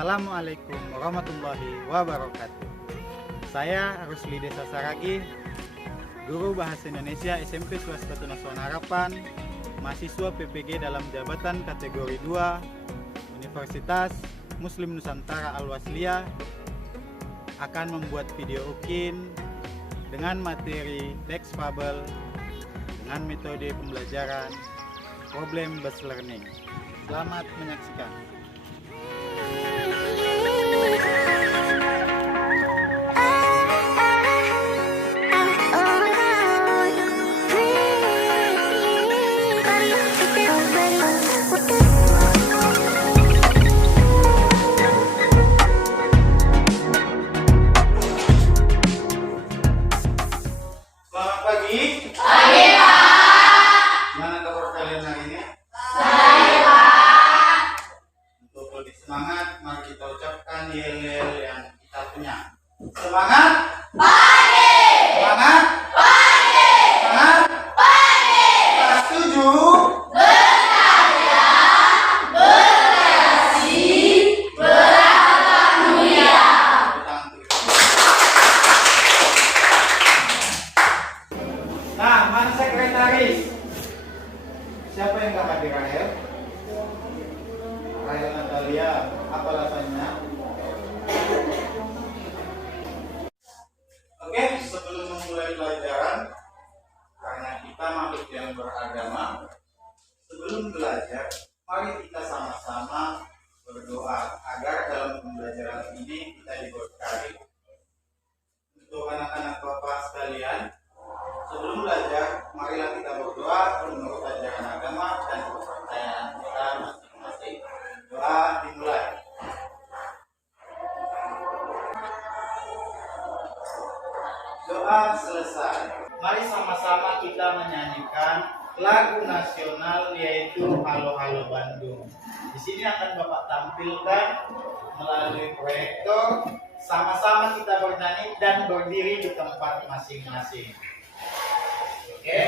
Assalamualaikum warahmatullahi wabarakatuh. Saya Rusli Desa Saragi, guru Bahasa Indonesia SMP Swasta Tunason Harapan, mahasiswa PPG dalam jabatan kategori 2 Universitas Muslim Nusantara Al-Wasliyah, akan membuat video UKIN dengan materi teks fabel dengan metode pembelajaran problem based learning. Selamat menyaksikan. Selamat pagi. Pagi, Pak. Gimana kabar kalian hari ini? Baik, Pak. Untuk lebih semangat, mari kita ucapkan yel-yel yang kita punya. Semangat. Pagi. Semangat. Pagi. Semangat. Pagi. Kelas 7. Berkarya, berkreasi, berakhlak mulia. Nah, mana sekretaris? Siapa yang gak hadir, Rahel? Rahel Natalia, apa alasannya? Oke, sebelum memulai pelajaran, karena kita makhluk yang beragama, sebelum belajar, mari kita sama-sama berdoa agar dalam pembelajaran ini kita diberkahi. Untuk anak-anak Bapak sekalian, sebelum belajar, marilah kita berdoa menurut ajaran agama dan kepercayaan kita masing-masing. Doa dimulai. Doa selesai. Mari sama-sama kita menyanyikan lagu nasional yaitu Halo Halo Bandung. Di sini akan Bapak tampilkan melalui proyektor. Sama-sama kita bernyanyi dan berdiri di tempat masing-masing. Oke.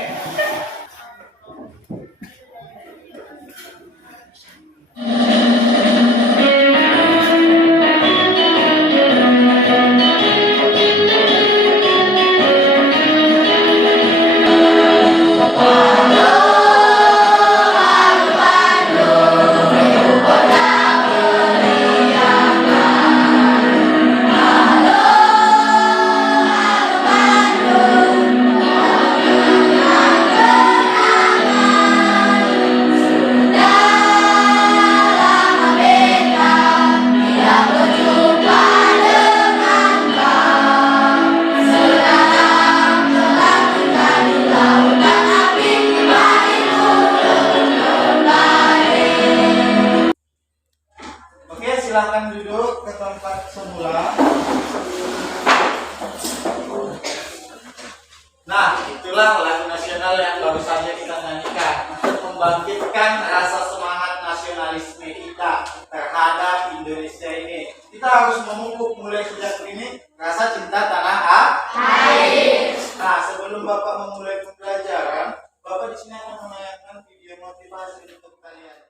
Silahkan duduk ke tempat semula. Nah, itulah lagu nasional yang baru saja kita nyanyikan untuk membangkitkan rasa semangat nasionalisme kita terhadap Indonesia ini. Kita harus memupuk mulai sejak ini rasa cinta tanah air. Nah, sebelum Bapak memulai pembelajaran, Bapak di sini akan menayangkan video motivasi untuk kalian.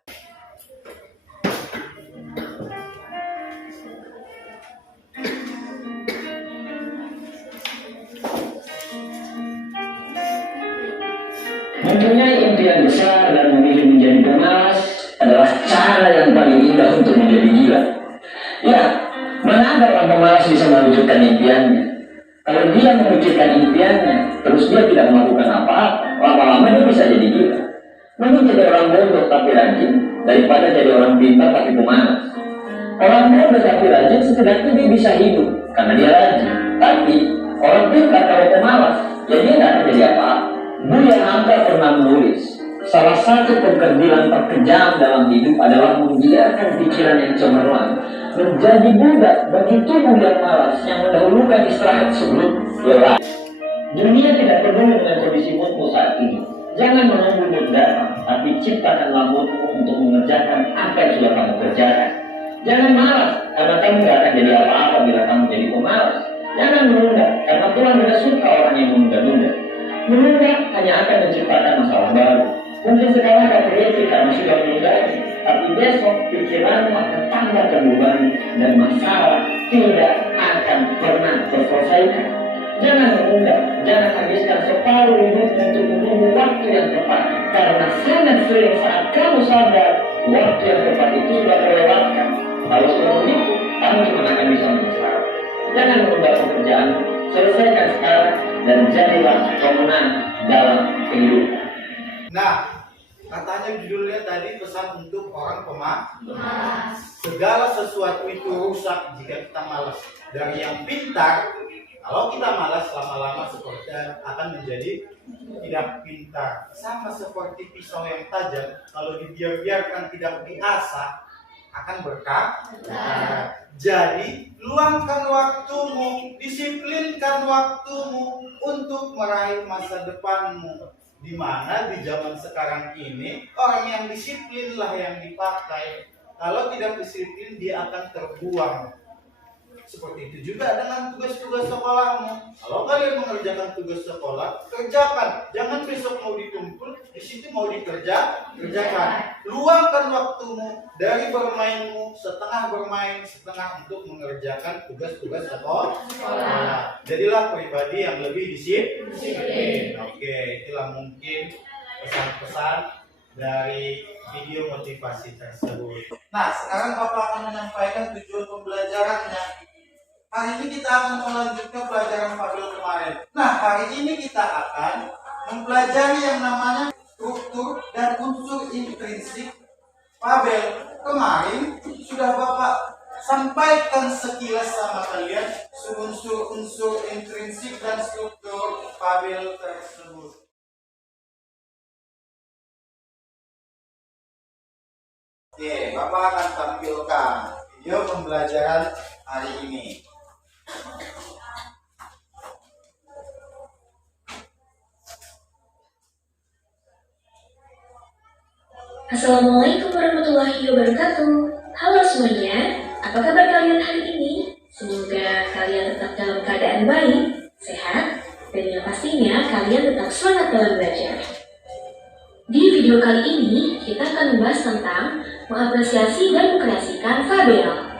Mempunyai impian besar dan memilih menjadi pemalas adalah cara yang paling indah untuk menjadi gila. Ya, mana ada orang pemalas bisa mewujudkan impiannya? Kalau dia mewujudkan impiannya, terus dia tidak melakukan apa-apa, lama-lama dia bisa jadi gila. Mending jadi orang bodoh tapi rajin, daripada jadi orang pintar tapi pemalas. Orang bodoh tapi rajin, setidaknya dia bisa hidup karena dia rajin. Tapi orang pintar kalau pemalas, ya dia tidak akan jadi apa-apa. Buya Hamka pernah menulis, salah satu pekerjaan terkejam dalam hidup adalah membiarkan pikiran yang cemerlang menjadi budak bagi tubuh yang malas yang mendahulukan istirahat sebelum lelah. Dunia tidak peduli dengan kondisi moodmu saat ini. Jangan menunggu mood datang, tapi ciptakanlah moodmu untuk mengerjakan apa yang sudah kamu kerjakan. Jangan malas, karena kamu tidak akan jadi apa-apa bila kamu jadi pemalas. Jangan menunda, karena Tuhan tidak suka orang yang menunda-nunda. Menunda hanya akan menciptakan masalah baru. Mungkin sekarang kau kritik karena sudah menunda. tapi besok pikiranmu akan tambah terbebani dan masalah tidak akan pernah terselesaikan. Jangan menunda, jangan habiskan separuh hidup untuk menunggu waktu yang tepat, karena sangat sering saat kamu sadar waktu yang tepat itu sudah terlewatkan. Kalau sebelum itu, kamu cuma akan bisa menyesal. Jangan menunda pekerjaan, selesaikan sekarang dan jadilah pemenang dalam kehidupan. Nah, katanya judulnya tadi pesan untuk orang pemalas. Segala sesuatu itu rusak jika kita malas. Dari yang pintar, kalau kita malas lama-lama seperti akan menjadi tidak pintar. Sama seperti pisau yang tajam, kalau dibiarkan tidak diasah akan berkah. Jadi, luangkan waktumu, disiplinkan waktumu untuk meraih masa depanmu. Di mana di zaman sekarang ini orang yang disiplinlah yang dipakai. Kalau tidak disiplin dia akan terbuang. Seperti itu juga dengan tugas-tugas sekolahmu. Kalau kalian mengerjakan tugas sekolah, kerjakan. Jangan besok mau ditumpul, di situ mau kerjakan. Luangkan waktumu dari bermainmu, setengah bermain, setengah untuk mengerjakan tugas-tugas sekolah. Jadilah pribadi yang lebih disiplin. Oke, itulah mungkin pesan-pesan dari video motivasi tersebut. Nah, sekarang Bapak akan menyampaikan tujuan pembelajarannya. Hari ini kita akan melanjutkan pelajaran fabel kemarin. Nah, hari ini kita akan mempelajari yang namanya struktur dan unsur intrinsik fabel. Kemarin sudah Bapak sampaikan sekilas sama kalian unsur intrinsik dan struktur fabel tersebut. Oke, Bapak akan tampilkan video pembelajaran hari ini. Assalamualaikum warahmatullahi wabarakatuh. Halo semuanya, apa kabar kalian hari ini? Semoga kalian tetap dalam keadaan baik, sehat, dan yang pastinya kalian tetap semangat dalam belajar. Di video kali ini, kita akan membahas tentang mengapresiasi dan mengkreasikan fabel.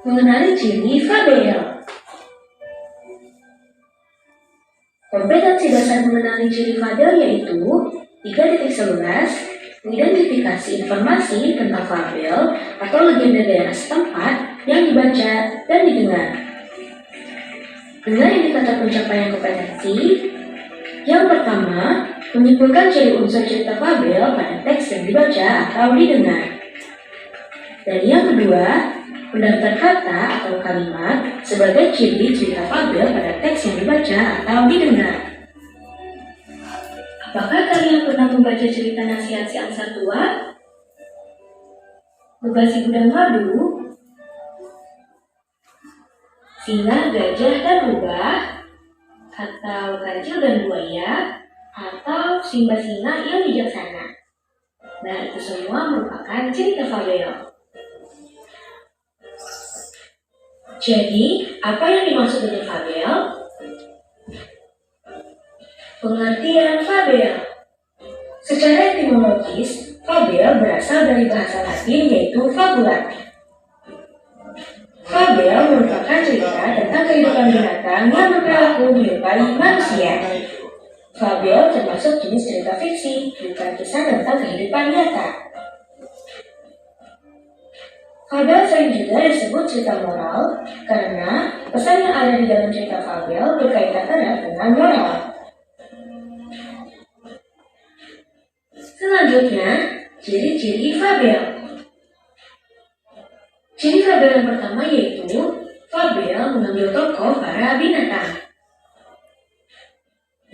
Mengenali ciri fabel. Kompetensi dasar mengenali ciri fabel yaitu 3.11 mengidentifikasi informasi tentang fabel atau legenda daerah setempat yang dibaca dan didengar. Dengan indikator pencapaian kompetensi, yang pertama, menyimpulkan ciri unsur cerita fabel pada teks yang dibaca atau didengar. Dan yang kedua, mendaftar kata atau kalimat sebagai ciri cerita fabel pada teks yang dibaca atau didengar. Apakah kalian pernah membaca cerita nasihat si Ansar tua? Bekasi gudang madu? Singa, gajah, dan rubah? Atau kancil dan buaya? Atau Simba-Singa yang bijaksana? Nah, itu semua merupakan cerita fabel. Jadi, apa yang dimaksud dengan fabel? Pengertian fabel. Secara etimologis, fabel berasal dari bahasa Latin yaitu fabula. Fabel merupakan cerita tentang kehidupan binatang yang berperilaku menyerupai manusia. Fabel termasuk jenis cerita fiksi, bukan kisah tentang kehidupan nyata. Fabel sering juga disebut cerita moral karena pesan yang ada di dalam cerita fabel berkaitan erat dengan moral. Selanjutnya, ciri-ciri fabel. Ciri fabel yang pertama yaitu fabel mengambil tokoh para binatang.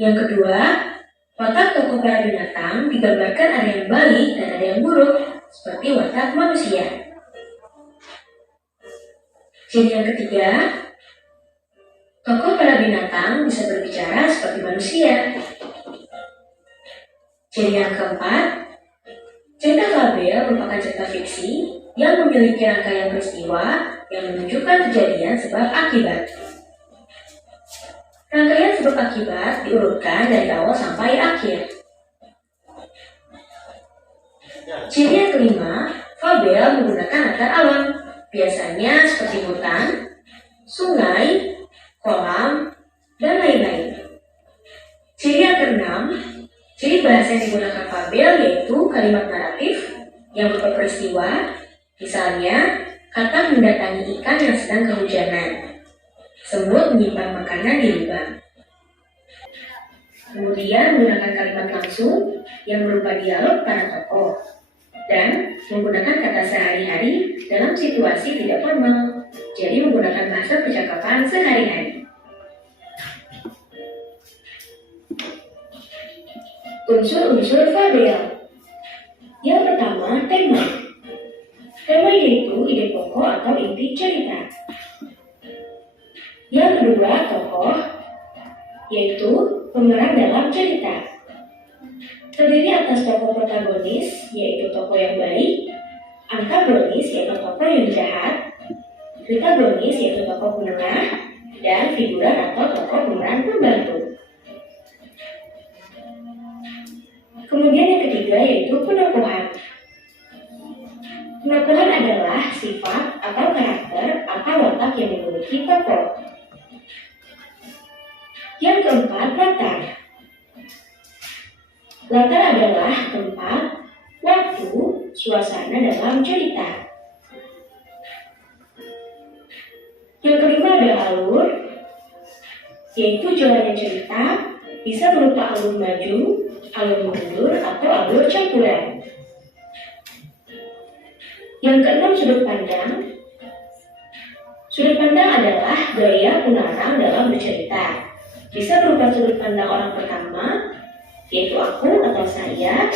Yang kedua, watak tokoh para binatang digambarkan ada yang baik dan ada yang buruk, seperti watak manusia. Ciri yang ketiga, tokoh para binatang bisa berbicara seperti manusia. Ciri yang keempat, Cerita fabel merupakan cerita fiksi yang memiliki rangkaian peristiwa yang menunjukkan kejadian sebab akibat. Rangkaian sebab akibat diurutkan dari awal sampai akhir. Ciri yang kelima, fabel menggunakan latar alam, biasanya seperti hutan, sungai, kolam, dan lain-lain. Ciri yang keenam, ciri bahasa yang digunakan fabel yaitu kalimat naratif yang berupa peristiwa, misalnya kata mendatangi ikan yang sedang kehujanan, semut menyimpan makanan di lubang. Kemudian menggunakan kalimat langsung yang berupa dialog para tokoh dan menggunakan kata sehari-hari dalam situasi tidak formal, jadi menggunakan bahasa percakapan sehari-hari. Unsur-unsur fabel. Yang pertama, tema. Tema yaitu ide pokok atau inti cerita. Yang kedua, tokoh, yaitu pemeran dalam cerita. Terdiri atas tokoh protagonis, yaitu tokoh yang baik, antagonis, yaitu tokoh yang jahat, pritagonis, yaitu tokoh penengah, dan figuran atau tokoh pemeran pembantu. Kemudian yang ketiga yaitu penokohan. Penokohan adalah sifat atau karakter atau watak yang dimiliki tokoh. Yang keempat, latar. Latar adalah tempat, waktu, suasana dalam cerita. Yang kelima ada alur, yaitu jalannya cerita, bisa berupa alur maju, alur mundur, atau alur campuran. Yang keenam, sudut pandang. Sudut pandang adalah gaya pengarang dalam bercerita. Bisa berupa sudut pandang orang pertama, yaitu aku atau saya,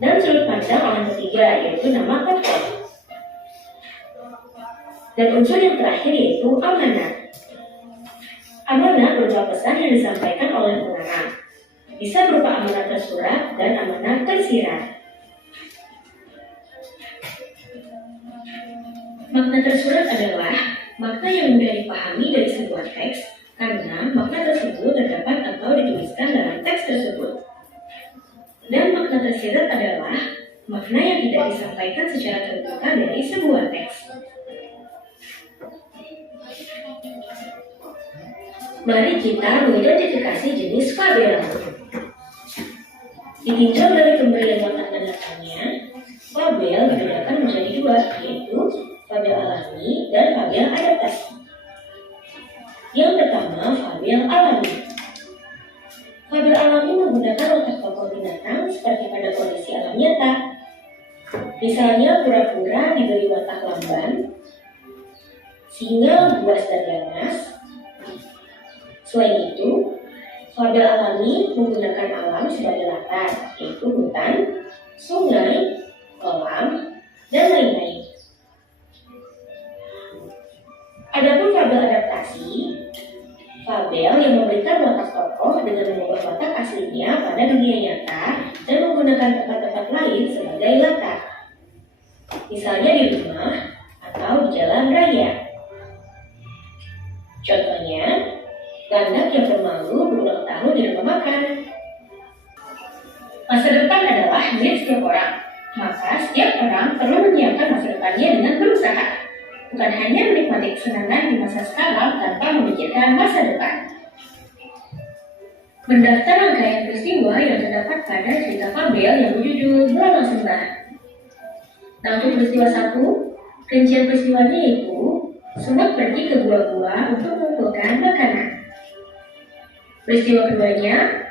dan sudut pandang orang ketiga, yaitu nama tokoh. Dan unsur yang terakhir yaitu amanat. Amanat berupa pesan yang disampaikan oleh pengarang. Bisa berupa amanat tersurat dan amanat tersirat. Makna tersurat adalah makna yang mudah dipahami dari sebuah teks karena makna tersebut terdapat atau dituliskan dalam teks tersebut. Dan makna tersirat adalah makna yang tidak disampaikan secara terbuka dari sebuah teks. Mari kita mengidentifikasi jenis fabel. Ditinjau dari pemberian latar belakangnya, fabel dibedakan menjadi dua, yaitu fabel alami dan fabel adaptasi. Yang pertama, fabel alami. Fabel alami menggunakan watak tokoh binatang seperti pada kondisi alam nyata. Misalnya pura-pura diberi watak lamban, singa, buas, dan ganas. Selain itu, fabel alami menggunakan alam sebagai latar, yaitu hutan, sungai, kolam, dan lain-lain. Adapun fabel adaptasi, fabel yang memberikan watak tokoh dengan mengubah watak aslinya pada dunia nyata dan menggunakan tempat-tempat lain sebagai latar. Misalnya di rumah atau di jalan raya. Contohnya, landak yang pemalu berulang tahun di rumah makan. Masa depan adalah milik setiap orang, maka setiap orang perlu menyiapkan masa depannya dengan berusaha, bukan hanya menikmati kesenangan di masa sekarang tanpa memikirkan masa depan. Mendaftar rangkaian peristiwa yang terdapat pada cerita fabel yang berjudul Belalang Sembah. Nah, untuk peristiwa 1, rincian peristiwanya yaitu semut pergi ke gua-gua untuk mengumpulkan makanan. Peristiwa keduanya,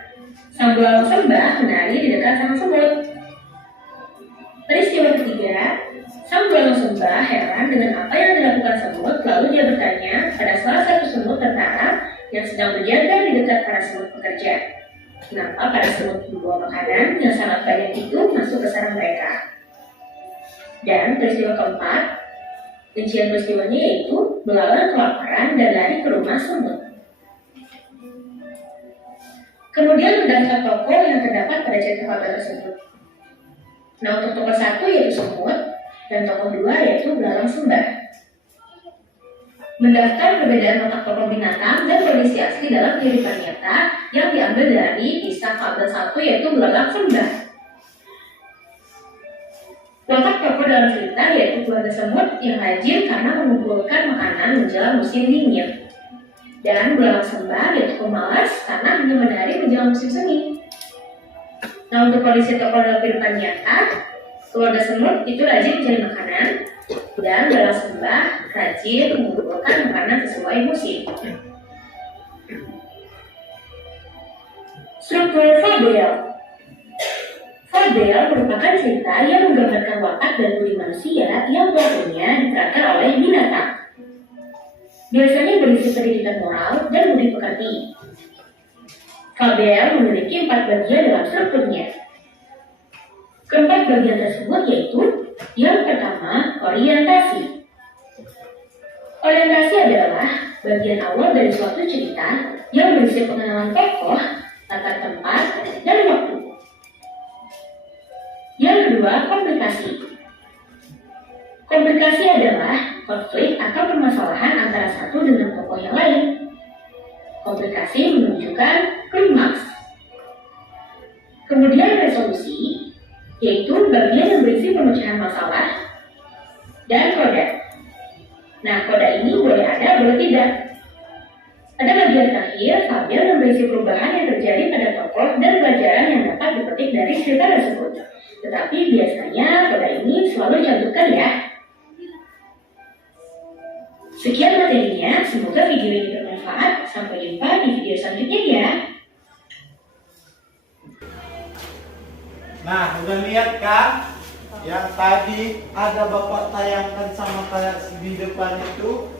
sang belalang sembah menari di dekat sang semut. Peristiwa ketiga, sang belalang sembah heran dengan apa yang dilakukan semut, lalu dia bertanya pada salah satu semut tentara yang sedang berjaga di dekat para semut pekerja. Kenapa para semut membawa makanan yang sangat banyak itu masuk ke sarang mereka? Dan peristiwa keempat, rincian peristiwanya yaitu belalang kelaparan dan lari ke rumah semut. Kemudian mendaftar tokoh yang terdapat pada cerita fabel tersebut. Nah, untuk tokoh 1 yaitu semut, dan tokoh 2 yaitu belalang sembah. Mendaftar perbedaan watak tokoh binatang dan kondisi asli dalam kehidupan nyata yang diambil dari kisah fabel 1 yaitu belalang sembah. Watak tokoh dalam cerita yaitu keluarga semut yang rajin karena mengumpulkan makanan menjelang musim dingin. Dan belalang sembah yaitu pemalas karena hanya menari menjelang musim semi. Nah, untuk kondisi tokoh dalam kehidupan nyata, keluarga semut itu rajin mencari makanan, dan belalang sembah rajin mengumpulkan makanan sesuai musim. Struktur fabel. Fabel merupakan cerita yang menggambarkan watak dan budi manusia yang pelakunya diterapkan oleh binatang. Biasanya berisi pendidikan moral dan budi pekerti. Fabel memiliki 4 bagian dalam strukturnya. Keempat bagian tersebut yaitu yang pertama, orientasi. Orientasi adalah bagian awal dari suatu cerita yang berisi pengenalan tokoh, latar tempat, dan waktu. Yang kedua, komplikasi. Komplikasi adalah konflik atau permasalahan antara satu dengan tokoh yang lain. Komplikasi menunjukkan klimaks. Kemudian resolusi, yaitu bagian yang berisi pemecahan masalah, dan koda. Nah, koda ini boleh ada, boleh tidak. Ada bagian terakhir, fabel yang berisi perubahan yang terjadi pada tokoh dan pelajaran yang dapat dipetik dari cerita tersebut. Tetapi biasanya koda ini selalu dicantumkan ya. Sekian materinya, semoga video ini bermanfaat. Sampai jumpa di video selanjutnya ya. Nah, udah lihat kan? Yang tadi ada Bapak tayangkan sama kayak di depan itu.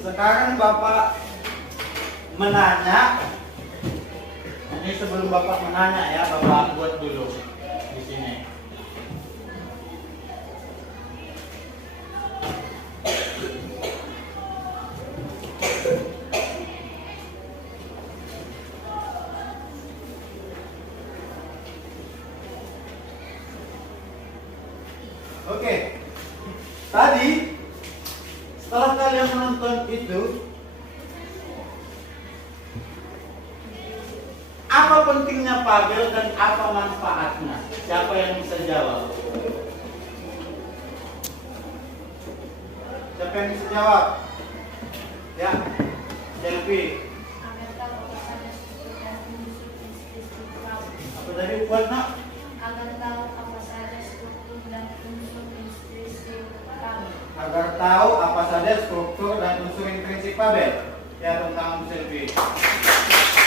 Sekarang Bapak menanya. Ini sebelum Bapak menanya ya, Bapak buat dulu di sini. Oke, tadi setelah kalian menonton itu, apa pentingnya fabel dan apa manfaatnya? Siapa yang bisa jawab? Siapa yang bisa jawab? Ya, Selvi. Apa tadi buat nak? Agar tahu apa saja struktur dan unsur intrinsik fabel. Agar tahu apa saja struktur dan unsur intrinsik fabel. Ya, tentang Selvi.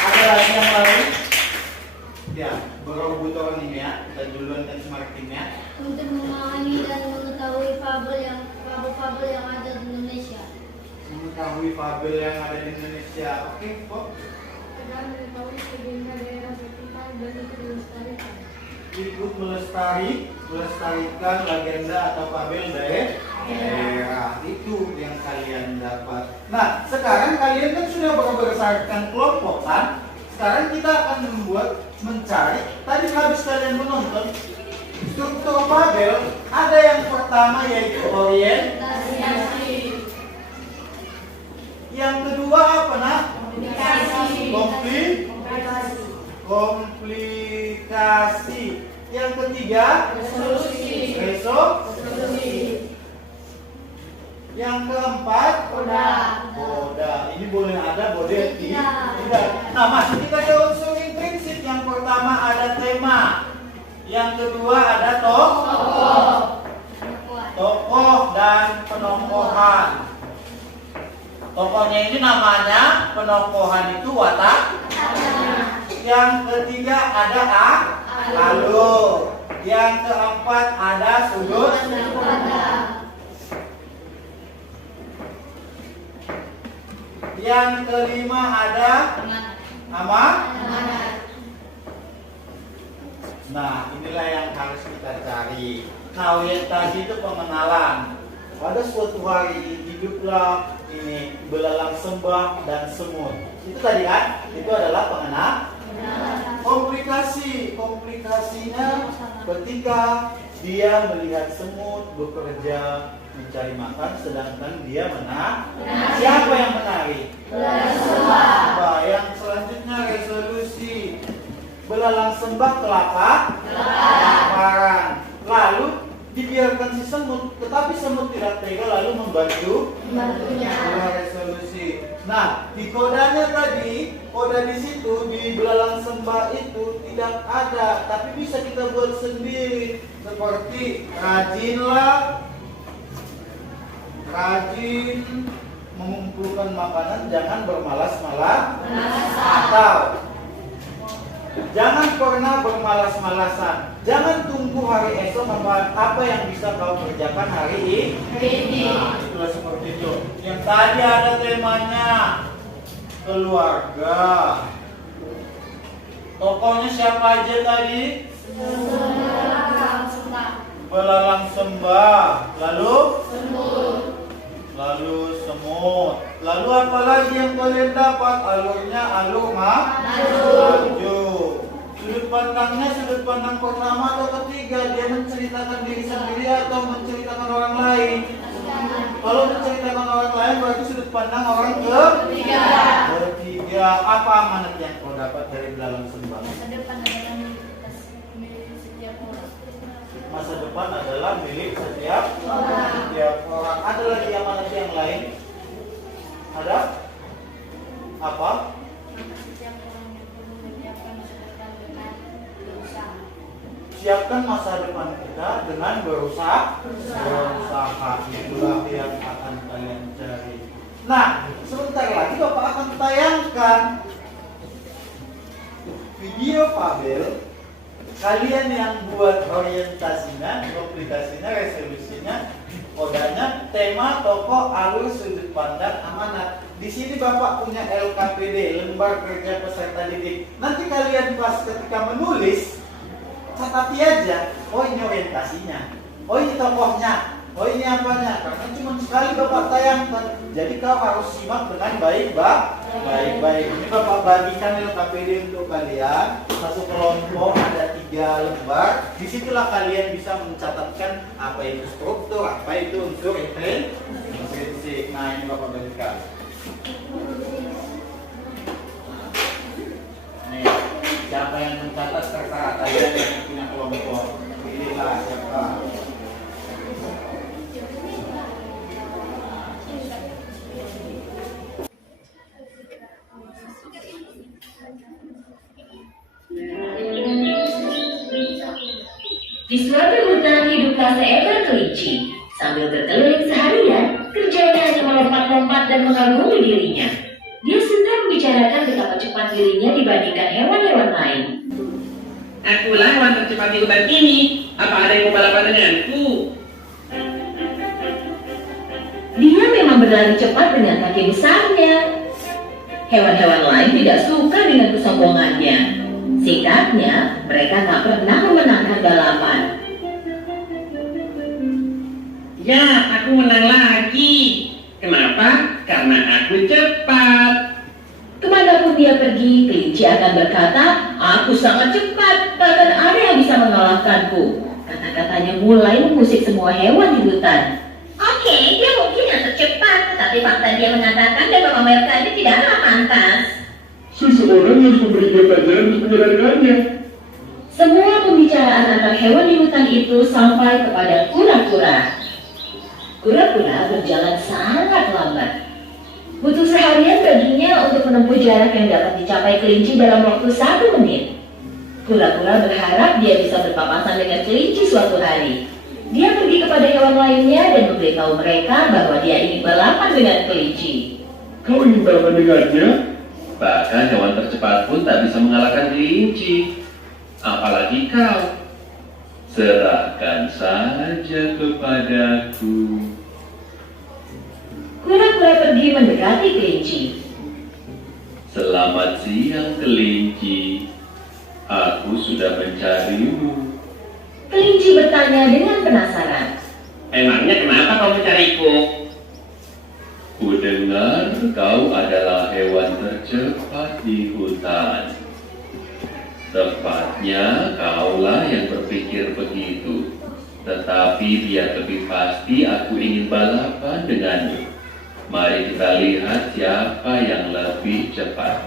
Ada lagi yang lain? Ya, berobutor ini ya. Kita duluan dan semakinnya. Untuk memahami dan mengetahui fabel yang ada di Indonesia. Mengetahui fabel yang ada di Indonesia. Oke, kok? Dan mengetahui sejarah daerah sekitar dan ikut melestarikan. Ikut melestarikan legenda atau fabel daerah. Itu yang kalian dapat. Nah, sekarang kalian kan sudah berdasarkan kelompok kan? Sekarang kita akan mencari. Tadi habis kalian menonton struktur fabel, ada yang pertama yaitu orientasi. Yang kedua apa nak? Komplikasi. Yang ketiga resolusi. Yang keempat koda. Ini boleh ada, boleh tidak. Nah, masih kita ke unsur intrinsik. Yang pertama ada tema. Yang kedua ada tokoh dan penokohan. Tokohnya ini namanya, penokohan itu watak. Yang ketiga ada alur. Yang keempat ada sudut. Yang kelima ada amanat. Nah, inilah yang harus kita cari. Nah, orientasi itu pengenalan. Pada suatu hari hiduplah ini belalang sembah dan semut. Itu tadi kan? Itu adalah pengenalan. Komplikasinya ketika Dia melihat semut bekerja mencari makan, sedangkan dia menang. Siapa yang menari? Yang selanjutnya resolusi. Belalang sembah kelaparan. Lalu dibiarkan si semut, tetapi semut tidak tega lalu membantunya. Resolusi. Nah, di kodanya tadi, koda di situ di belalang sembah itu tidak ada, tapi bisa kita buat sendiri. Seperti rajin mengumpulkan makanan, jangan bermalas-malas, atau jangan pernah bermalas-malasan. Jangan tunggu hari esok apa yang bisa kau kerjakan hari ini. Nah, itulah seperti itu. Yang tadi ada temanya keluarga. Tokohnya siapa aja tadi? Belalang sembah. Lalu semut. Lalu apa lagi yang kalian dapat? Alurnya alur maju. Sudut pandang pertama atau ketiga, dia menceritakan diri sendiri atau menceritakan orang lain. Kalau menceritakan orang lain berarti sudut pandang orang ketiga. Apa amanat yang kau dapat dari belalang sembah? Masa depan adalah milik setiap orang. Ada lagi amanat yang lain? Ada? Apa? Siapkan masa depan kita dengan berusaha. Itulah yang akan kalian cari. Nah, sebentar lagi Bapak akan tayangkan video Fabel. Kalian yang buat orientasinya, aplikasinya, resolusinya, kodanya, tema, tokoh, alur, sudut pandang, amanat. Di sini Bapak punya LKPD, lembar kerja peserta didik. Nanti kalian pas ketika menulis, catati aja, oh ini orientasinya, oh ini tokohnya, oh ini apanya. Karena cuma sekali Bapak tayangkan, jadi kau harus simak dengan baik-baik. Ini Bapak bagikan LKPD untuk kalian, satu kelompok ada 3 lembar. Disitulah kalian bisa mencatatkan apa itu struktur, apa itu unsur intrinsik. Nah, ini Bapak bagikan. Nih, siapa yang mencatat terserah kalian yang punya kelompok. Pilihlah siapa. Di suatu hutan hiduplah seekor kelinci. Sambil berkeliling seharian, kerjanya hanya melompat-lompat dan mengagumi dirinya. Dia suka membicarakan betapa cepat dirinya dibandingkan hewan-hewan lain. Akulah hewan tercepat di hutan ini. Apa ada yang mau balapan denganku? Dia memang berlari cepat dengan kaki besarnya. Hewan-hewan lain tidak suka dengan kesombongannya. Sikapnya, mereka tak pernah memenangkan balapan. Ya, aku menang lagi. Kenapa? Karena aku cepat. Kemanapun dia pergi, kelinci akan berkata, "Aku sangat cepat, bahkan ada yang bisa mengalahkanku." Kata-katanya mulai mengusik semua hewan di hutan. Oke, dia mungkin yang tercepat, tapi fakta dia mengatakan dan memamerkannya tidaklah pantas. Seseorang harus memberikan pelajaran untuk menyadarkannya. Semua pembicaraan antar hewan di hutan itu sampai kepada kura-kura. Kura-kura berjalan sangat lambat. Butuh seharian baginya untuk menempuh jarak yang dapat dicapai kelinci dalam waktu 1 menit. Kura-kura berharap dia bisa berpapasan dengan kelinci suatu hari. Dia pergi kepada hewan lainnya dan memberitahu mereka bahwa dia ingin balapan dengan kelinci. Kau ingin balapan dengannya? Bahkan hewan tercepat pun tak bisa mengalahkan kelinci. Apalagi kau. Serahkan saja kepadaku. Kura-kura pergi mendekati kelinci. Selamat siang kelinci. Aku sudah mencarimu. Kelinci bertanya dengan penasaran. Emangnya kenapa kau mencariku? Ku dengar kau adalah hewan tercepat di hutan. Tepatnya kaulah yang berpikir begitu. Tetapi biar lebih pasti aku ingin balapan denganmu. Mari kita lihat siapa yang lebih cepat.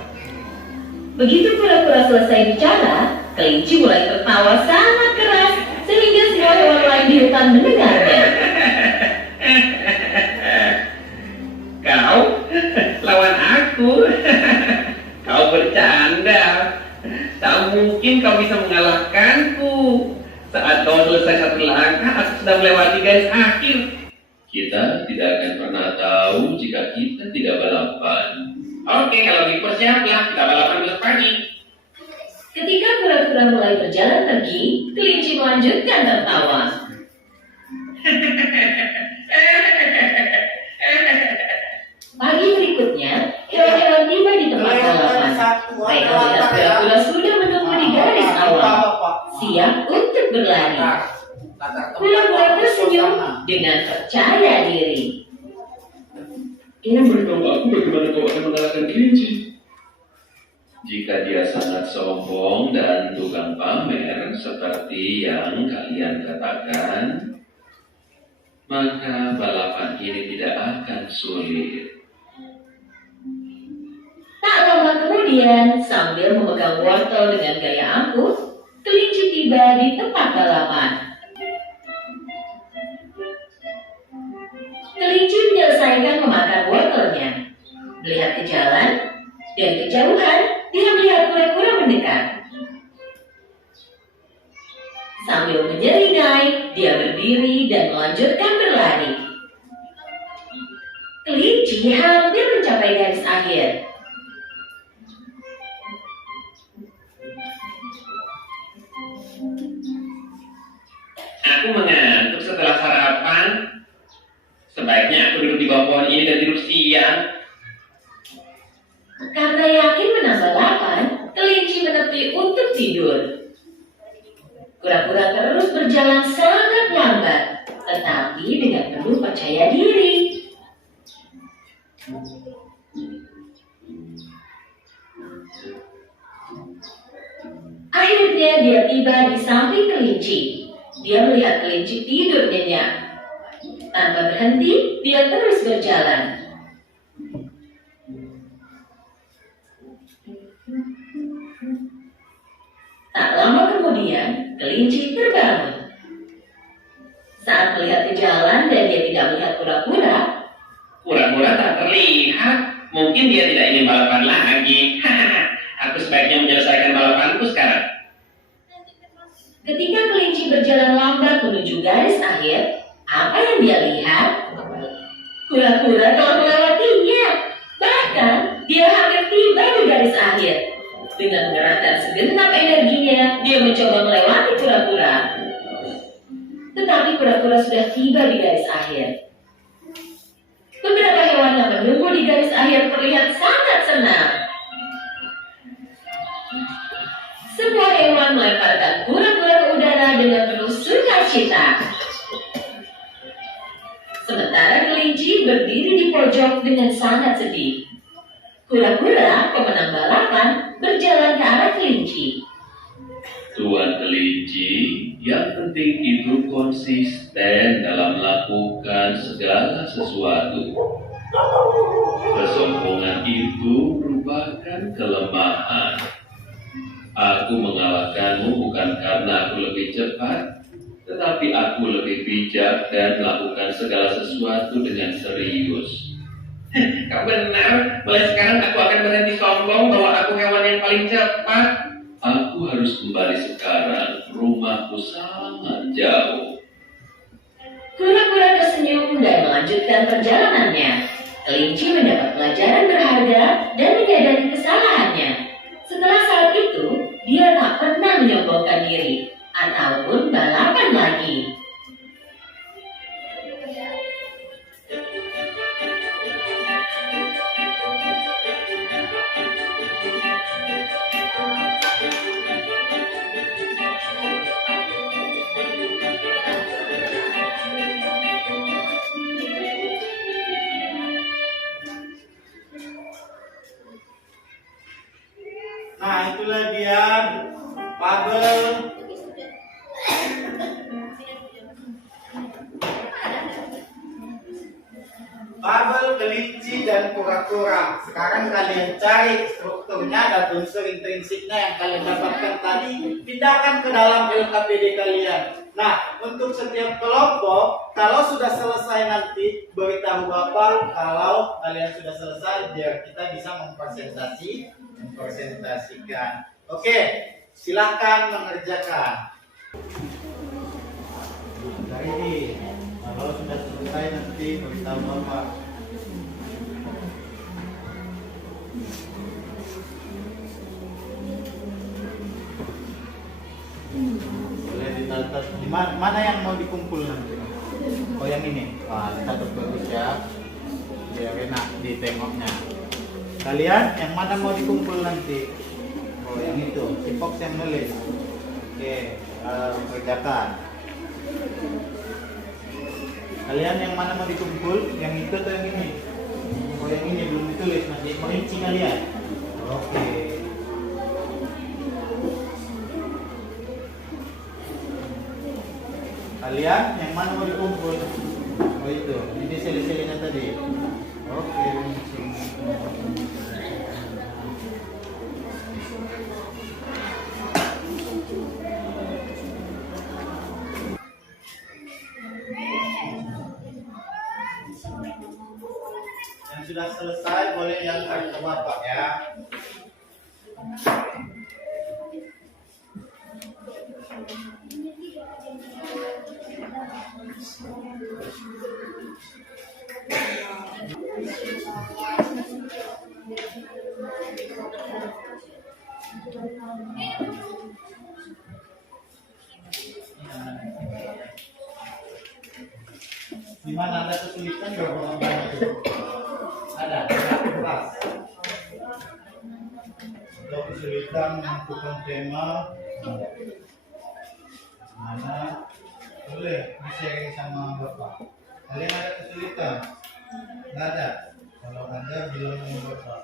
Begitu kura-kura selesai bicara, kelinci mulai tertawa sangat keras sehingga semua hewan lain di hutan mendengarnya. Kau lawan aku. Kau bercanda. Tak mungkin kau bisa mengalahkanku. Saat kau selesai satu langkah, aku sudah melewati garis akhir. Kita tidak akan pernah tahu jika kita tidak balapan. Oke, kalau gitu siaplah. Kita balapan besok pagi. Ketika kura-kura mulai berjalan pergi, kelinci melanjutkan tertawa. Pagi berikutnya, hewan-hewan tiba di tempat balapan. Mereka melihat kura-kura sudah menunggu di garis awal, siap untuk berlari. Kura-kura tersenyum dengan percaya diri. Tolong beritahu aku bagaimana kau akan mengalahkan kelinci. Jika dia sangat sombong dan tukang pamer seperti yang kalian katakan, maka balapan ini tidak akan sulit. Tak lama kemudian, sambil memegang wortel dengan gaya angkuh, kelinci tiba di tempat balapan. Kelinci menyelesaikan memakan wortelnya. Melihat ke jalan, dari kejauhan, dia melihat kura-kura mendekat. Sambil menyeringai, dia berdiri dan melanjutkan berlari. Kelinci hampir mencapai garis akhir. Aku mengantuk setelah sarapan. Sebaiknya aku duduk di bawah pohon ini dan tidur siang. Karena yakin menang balapan, kelinci menepi untuk tidur. Kura-kura terus berjalan sangat lambat, tetapi dengan penuh percaya diri. Akhirnya dia tiba di samping kelinci. Dia melihat kelinci tidur nyenyak. Tanpa berhenti, dia terus berjalan. Tak lama kemudian, kelinci terbangun. Saat melihat ke jalan dan dia tidak melihat kura-kura, Kura-kura tak terlihat. Mungkin dia tidak ingin balapan lagi. Aku sebaiknya menyelesaikan balapanku sekarang. ketika kelinci berjalan lambat menuju garis akhir, apa yang dia lihat? Kura-kura telah melewatinya. Bahkan, dia hampir tiba di garis akhir. Dengan mengerahkan segenap energinya, dia mencoba melewati kura-kura. Tetapi kura-kura sudah tiba di garis akhir. Beberapa hewan yang menunggu di garis akhir terlihat sangat senang. Sebuah hewan melemparkan kura-kura ke udara dengan penuh sukacita. Sementara kelinci berdiri di pojok dengan sangat sedih. Kura-kura, pemenang balapan, berjalan ke arah kelinci. Tuan kelinci, yang penting itu konsisten dalam melakukan segala sesuatu. Kesombongan itu merupakan kelemahan. Aku mengalahkanmu bukan karena aku lebih cepat, tetapi aku lebih bijak dan melakukan segala sesuatu dengan serius. Kau benar, mulai sekarang aku akan berhenti sombong bahwa aku hewan yang paling cepat. Aku harus kembali sekarang, rumahku sangat jauh. Kura-kura tersenyum dan melanjutkan perjalanannya. Kelinci mendapat pelajaran berharga dan menyadari kesalahannya. Setelah saat itu, dia tak pernah menyombongkan diri ataupun balapan lagi. Nah, itulah dia Fabel kalian kurang-kurang. Sekarang kalian cari strukturnya dan unsur intrinsiknya yang kalian dapatkan tadi, pindahkan ke dalam LKPD kalian. Nah, untuk setiap kelompok, kalau sudah selesai nanti beritahu Bapak kalau kalian sudah selesai biar kita bisa mempresentasikan. Oke, silahkan mengerjakan. Dari ini, kalau sudah selesai nanti beritahu Bapak. Boleh dicatat. Mana yang mau dikumpul nanti? Oh, yang ini. Wah, dicatat bagus ya. Biar enak ditengoknya. Kalian yang mana mau dikumpul nanti? Oh, yang itu. Si Fox yang nulis. Oke, kerjakan. Kalian yang mana mau dikumpul? Yang itu atau yang ini? Oh, yang ini belum ditulis, masih merinci kalian. Oke. Kalian yang mana mau dikumpul? Oh, itu. Ini seli-selinya tadi. Oke, merinci. Yang sudah selesai boleh diantar ke Bapak ya. Di mana ada kesulitan berapa banyak? Ada, pas. Kalau kesulitan menentukan tema, mana boleh di-sharing sama Bapak. Kalian ada kesulitan? Nggak ada. Kalau ada bilang sama Bapak.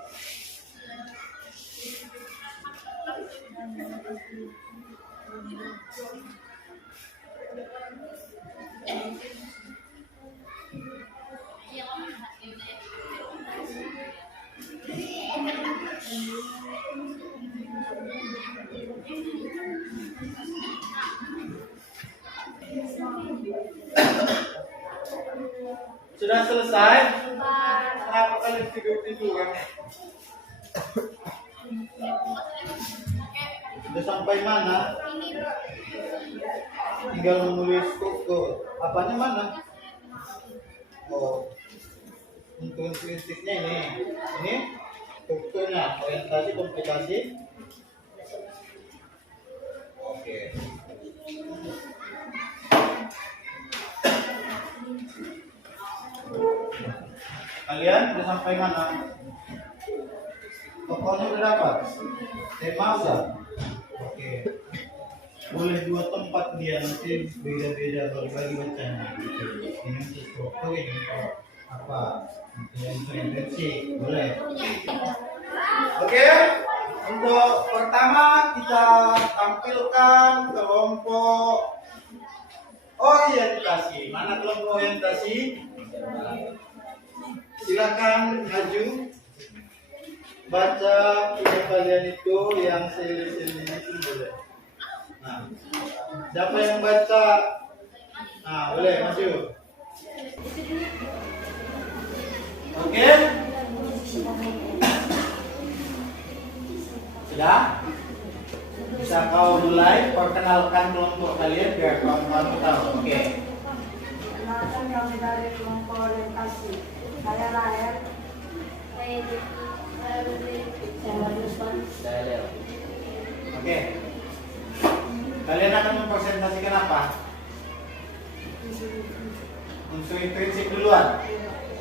Sudah selesai? Kenapa kalian tidur-tiduran? Sudah sampai mana? Tinggal menulis struktur. Apanya mana? Oh, untuk prinsipnya ini. Ini strukturnya, orientasi, komplikasi. Oke. Kalian udah sampai mana? Tokohnya udah dapat? Tema udah? Oke. Boleh dua tempat dia nanti beda-beda berbagi bacanya. Ini untuk struktur, ini untuk apa? Untuk intensi, boleh. Oke. Untuk pertama kita tampilkan kelompok orientasi. Mana kelompok orientasi? Silakan maju. Baca tugas kalian itu yang seli-seli itu boleh. Nah, siapa yang baca? Nah, boleh maju. Oke? Sudah? Bisa kau mulai perkenalkan kelompok kalian biar kamu tahu. Oke. Perkenalkan kami dari kelompok orientasi. Saya Rahel. Saya Devi. Saya Rusman. Oke. Kalian akan mempresentasikan apa? Unsur intrinsik duluan.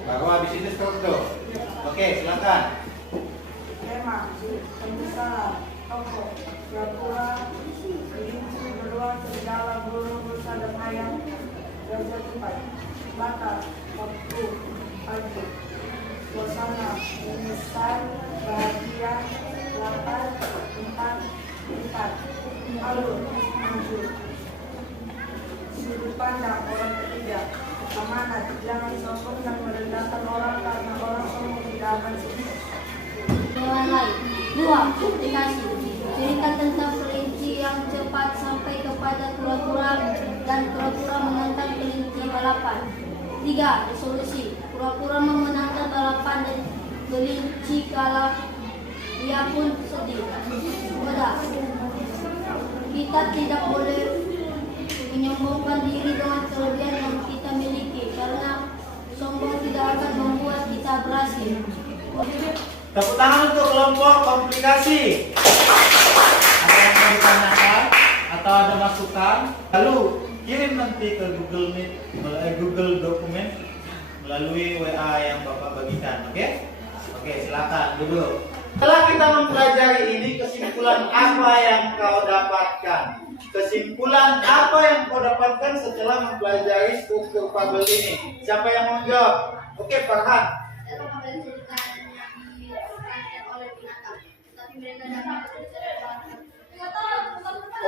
Baru habis itu struktur. Oke, silakan. Tema, pembicara, tokoh, pura-pura, dirinci berdua segala burung, rusa dan ayam, gajah cepat, mata, waktu, pagi, suasana, menyesal, bahagia, lapar, tempat, alur, maju, sudut pandang orang ketiga, amanat, jangan sombong dan merendahkan orang karena orang sombong tidak komplikasi. Cerita tentang kelinci yang cepat sampai kepada kura-kura dan kura-kura menantang kelinci balapan. 3. Resolusi. Kura-kura memenangkan balapan dan kelinci kalah. Ia pun sedih. 4. Kita tidak boleh menyombongkan diri dengan kelebihan yang kita miliki, karena sombong tidak akan membuat kita berhasil. Tepuk tangan untuk kelompok komplikasi. Ada yang mau ditanyakan atau ada masukan? Lalu kirim nanti ke Google Meet, Google Dokumen melalui WA yang Bapak bagikan. Oke? Oke, silakan duduk. Setelah kita mempelajari ini, kesimpulan apa yang kau dapatkan? Kesimpulan apa yang kau dapatkan setelah mempelajari struktur fabel ini? Siapa yang mau jawab? Oke, Farhan.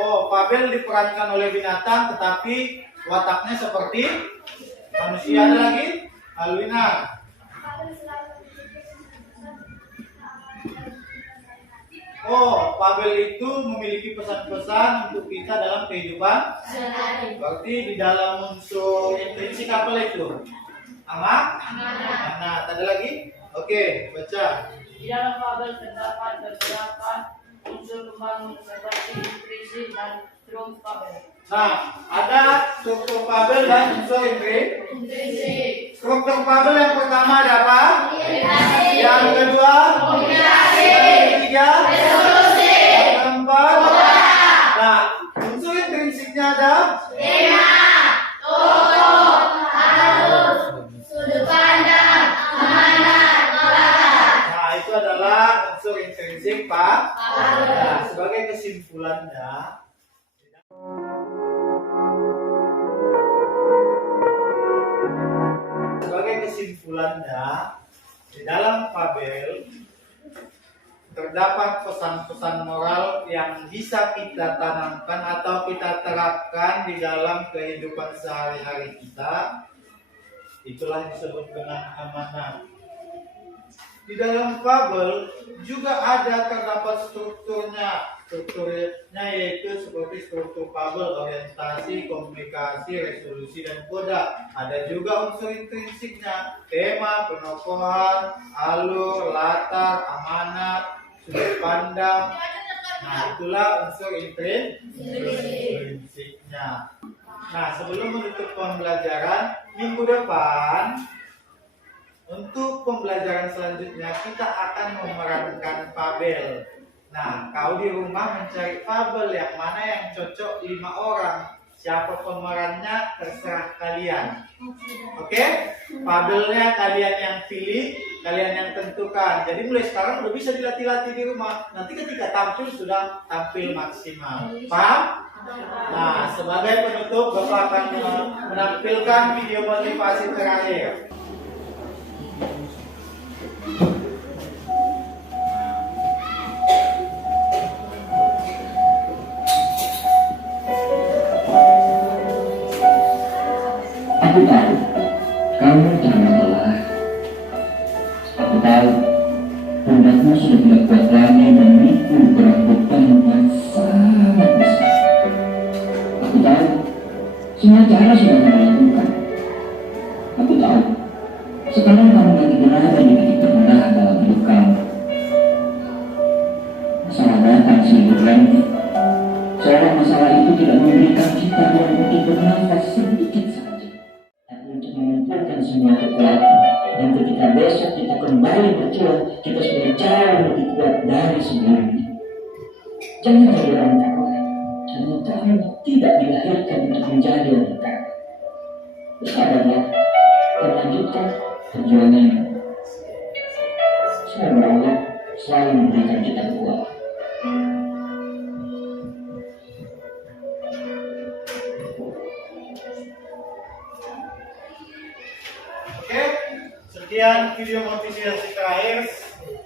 Oh, fabel diperankan oleh binatang, tetapi wataknya seperti manusia. Ada lagi? Alwina. Oh, fabel itu memiliki pesan-pesan untuk kita dalam kehidupan. Berarti di dalam unsur intrinsik apa itu? Amanat. Ada lagi? Oke, baca. Di dalam fabel terdapat beberapa unsur pembangun seperti intrinsik dan struktur fabel. Nah, ada struktur fabel dan unsur intrinsik. Struktur fabel yang pertama ada apa? Yang kedua? Yang ketiga? Yang keempat? Nah, unsur intrinsiknya ada? Nah, itu adalah unsur intrinsik, Pak. Nah, sebagai kesimpulannya, di dalam fabel terdapat pesan-pesan moral yang bisa kita tanamkan atau kita terapkan di dalam kehidupan sehari-hari kita. Itulah disebut dengan amanat. Di dalam fabel juga terdapat strukturnya. Strukturnya yaitu seperti struktur fabel, orientasi, komunikasi, resolusi, dan koda. Ada juga unsur intrinsiknya, tema, penokohan, alur, latar, amanat, sudut pandang. Nah, itulah unsur intrinsiknya. Nah, sebelum menutup pembelajaran minggu depan, untuk pembelajaran selanjutnya kita akan memerankan fabel. Nah, kau di rumah mencari fabel yang mana yang cocok 5 orang. Siapa pemerannya terserah kalian. Oke? Fabelnya kalian yang pilih, kalian yang tentukan. Jadi mulai sekarang udah bisa dilatih-latih di rumah. Nanti ketika tampil sudah tampil maksimal. Paham? Nah, sebagai penutup Bapak akan menampilkan video motivasi terakhir. Aku tahu, kamu jangan lelah. Aku tahu, pundakmu sudah tidak kuat lagi memikul berat beban yang sangat besar. Aku tahu, semua cara sudah kamu lakukan. Aku tahu, sekarang kamu lagi berada di titik terendah dalam hidup kamu. Masalah datang silih berganti, seolah masalah itu tidak memberikan kita ruang untuk bernafas sedikit saja. Untuk mengumpulkan semua kekuatan, dan ketika besok kita kembali berjuang, kita sudah jauh lebih kuat dari sebelumnya. Jangan jadi orang kalah, karena kamu tidak dilahirkan untuk menjadi orang kalah. Bersabarlah dan lanjutkan perjuangan. Semoga Allah selalu memberikan kita kekuatan. Sekian video motivasi terakhir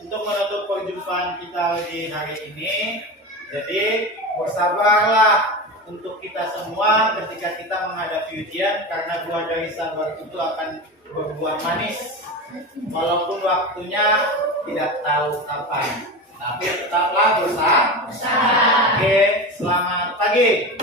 untuk menutup perjumpaan kita di hari ini. Jadi bersabarlah untuk kita semua ketika kita menghadapi ujian, karena buah dari sabar itu akan berbuah manis walaupun waktunya tidak tahu kapan. Tapi tetaplah berusaha. Oke, selamat pagi.